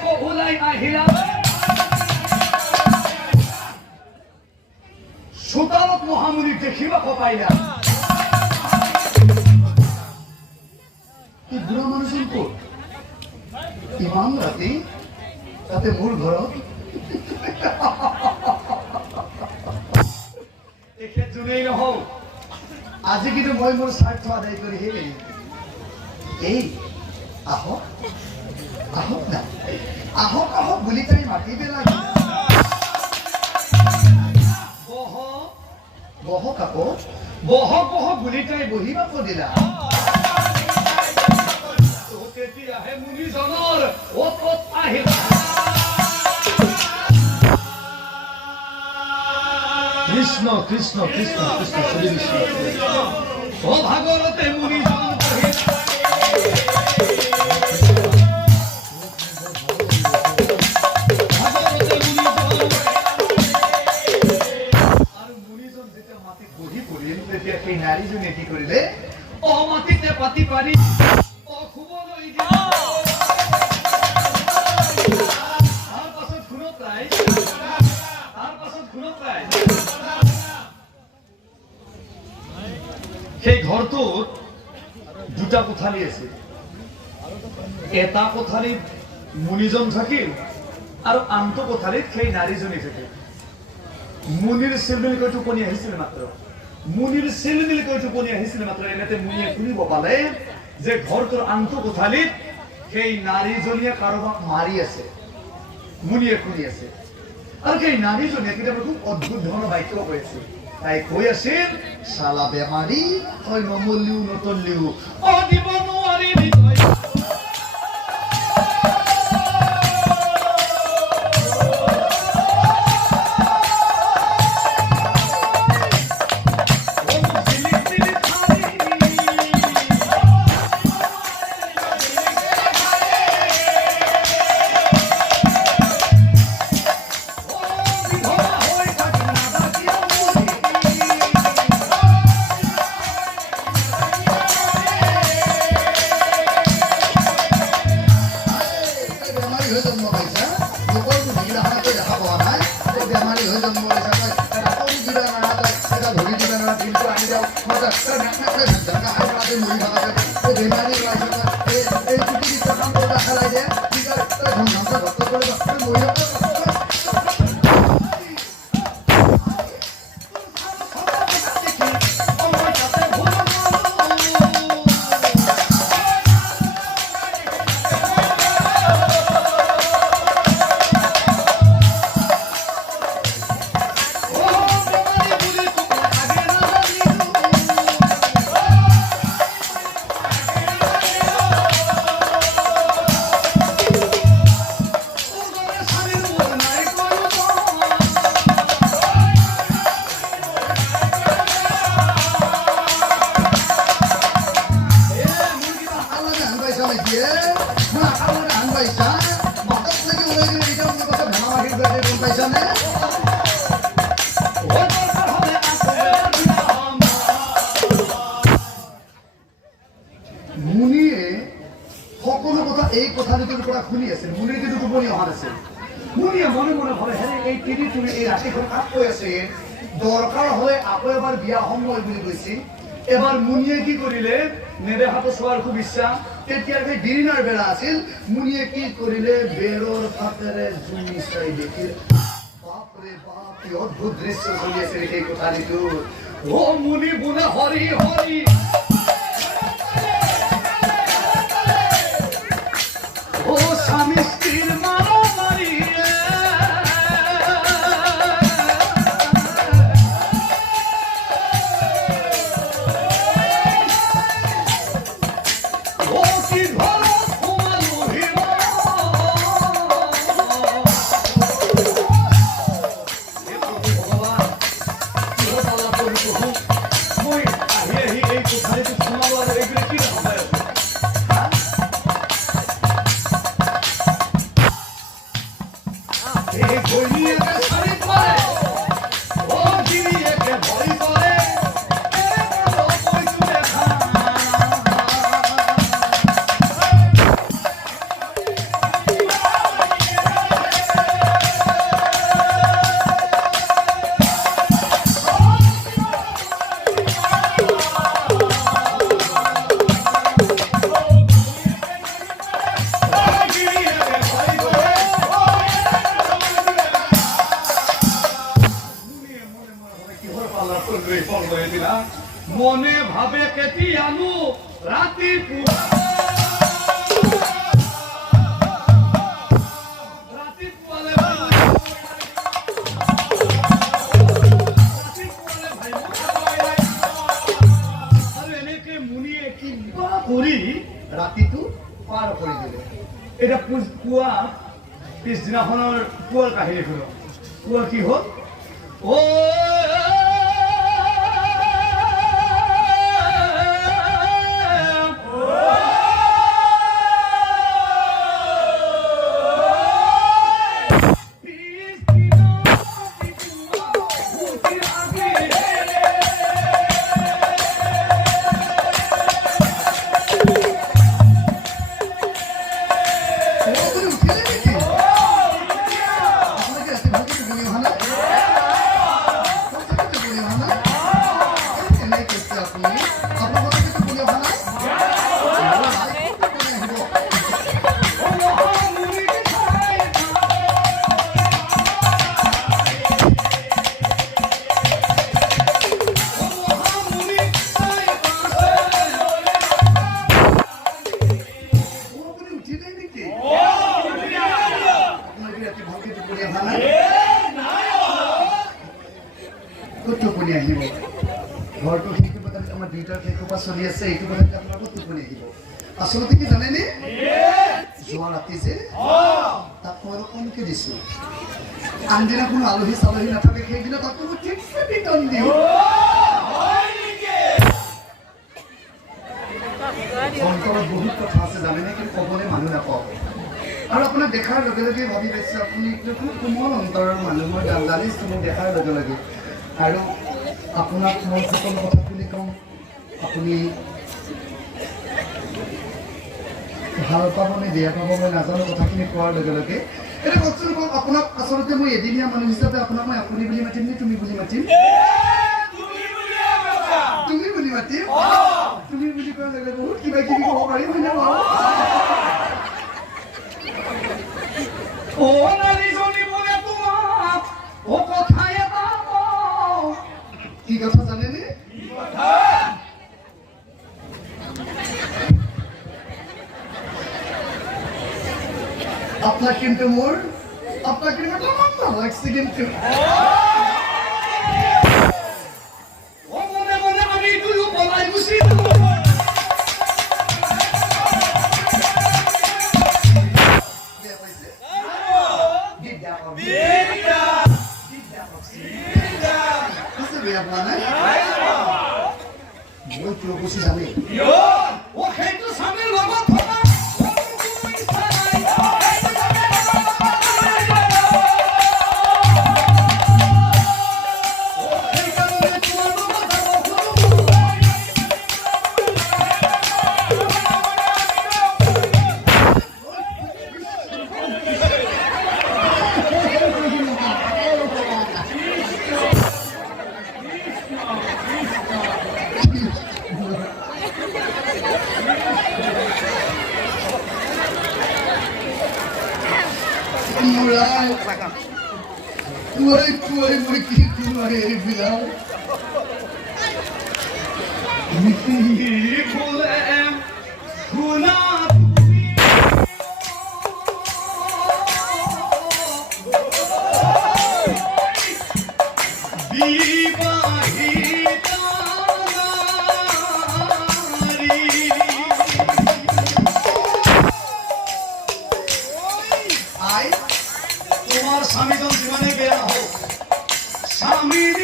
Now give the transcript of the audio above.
আকৌ ওলাই আহিলা চোতালত মহামুনি দেখিবাক পাইলা বুঢ়া মানুহজন ক'ত ইমান ৰাতি তাতে মোৰ ঘৰত তেখেত যোনেই নহওক আজি কিন্তু মই মোৰ স্বাৰ্থ আদায় কৰিহে এৰিম এই আহক আহক না আহক আহক বুলি তাই মাতিব লাগে বহক আকৌ বহক বহক বুলি তাই বহিবাক দিলা তেতিয়াহে মুনিজনৰ অত আহিলা কৃষ্ণ কৃষ্ণ কৃষ্ণ কৃষ্ণ শ্ৰী কৃষ্ণ ভাগৱতে মুনিজন আৰু মুনিজন যেতিয়া মাটিত বহি পৰিল তেতিয়া সেই নাৰীজনে কি কৰিলে মাটিতে পাতি পাৰি শুবলৈ তাৰ পাছত শুনক ৰাইজ সেই ঘৰটোত দুটা কোঠালি আছে এটা কোঠালিত মুনিজন থাকিল আৰু আনটো কোঠালিত সেই নাৰীজনী থাকিল মুনিৰ চিলমিলকৈ টোপনি আহিছিল মাত্ৰ এনেতে মুনিয়ে শুনিব পালে যে ঘৰটোৰ আনটো কোঠালিত সেই নাৰীজনীয়ে কাৰোবাক মাৰি আছে মুনিয়ে শুনি আছে আৰু সেই নাৰীজনীয়ে কেতিয়াবা খুব অদ্ভুত ধৰণৰ বাক্য কৈ আছিল তাই কৈ আছিল শালা বেমাৰী তই নমলিও নতলিও দিব নোৱাৰিবি মুনিয়ে সকলো কথা এই কথাটোৰ পৰা শুনি আছিল মুনিৰ কিন্তু টোপনি অহা নাছিল মুনিয়ে মনে মনে ভাবে হেৰে এই তিনিটোৱে এই ৰাতিখন কাক কৈ আছে দৰকাৰ হয় আকৌ এবাৰ বিয়া সময় বুলি কৈছিল এবাৰ মুনিয়ে কি কৰিলে নেদেখাটো চোৱাৰ খুব ইচ্ছা তেতিয়াৰ সেই দিনৰ বেলা আছিল মুনিয়ে কি কৰিলে বেৰৰ ফাটেৰে জুমি চাই দেখিল বাপৰে বাপ কি অদ্ভুত দৃশ্য চলি আছিল সেই কোঠালিটোত মুনি বোলে হৰি হৰি স্বামী স্ত্ৰীৰ মাৰামাৰি ও কি ভালো ঘুমালো হিৰো ভগবান মই আহি আহি এই কোঠালিটো সোমালো আৰু এইবিলাক কি সময় আছে মনে ভাবে কেটি আনো ৰাতিপুৱা ৰাতিটো পাৰ কৰি দিলে এটা পুৱা পিছদিনাখনৰ পুৱাৰ কাহিনী শুনো পুৱা কি হ'ল টোপনি আহিব ঘৰটো সেইটো কথাত আমাৰ দুইটাৰ শেষৰপৰা চলি আছে এইটো কথাত আপোনালোকৰ টোপনি আহিব আচলতে কি জানেনে যোৱা ৰাতি যে তাক মই আৰু কমকৈ দিছোঁ আনদিনা কোনো আলহী চালহী নাথাকে সেইদিনা তাকো মই ঠিকছে বিতৰণ দিওঁ অন্তৰত বহুত কথা আছে জানেনে কিন্তু ক'বলৈ মানুহ নাপাওঁ আৰু আপোনাক দেখাৰ লগে লগে ভাবি পাইছোঁ আপুনি খুব কোমল অন্তৰৰ মানুহ মই জানিছোঁ মোক দেখাৰ লগে লগে আৰু আপোনাক মই সকলো কথা বুলি কওঁ আপুনি ভাল পাব নে বেয়া পাব মই নাজানো কথাখিনি কোৱাৰ লগে লগে এটা কওকচোন কওক আপোনাক আচলতে মই এদিনীয়া মানুহ হিচাপে আপোনাক মই আপুনি বুলি মাতিম নে তুমি বুলি মাতিম তুমি বুলি মাতিম তুমি বুলি কোৱাৰ লগে বহুত কিবা কিবি ক'ব পাৰিম হয়নে বাৰু কি কথা জানেনে আপনার কিন্তু মোর আপনার কিন্তু ভাল লাগছে কিন্তু মনে মনে আমি তুই বলাই গুছি মই কিয় গুছি জানে ও সেইটো সামনে লগত থকা Tuai begitu hari bilang. Ini boleh guna তোমার স্বামী তো জীবনে গেয়া হোক স্বামীর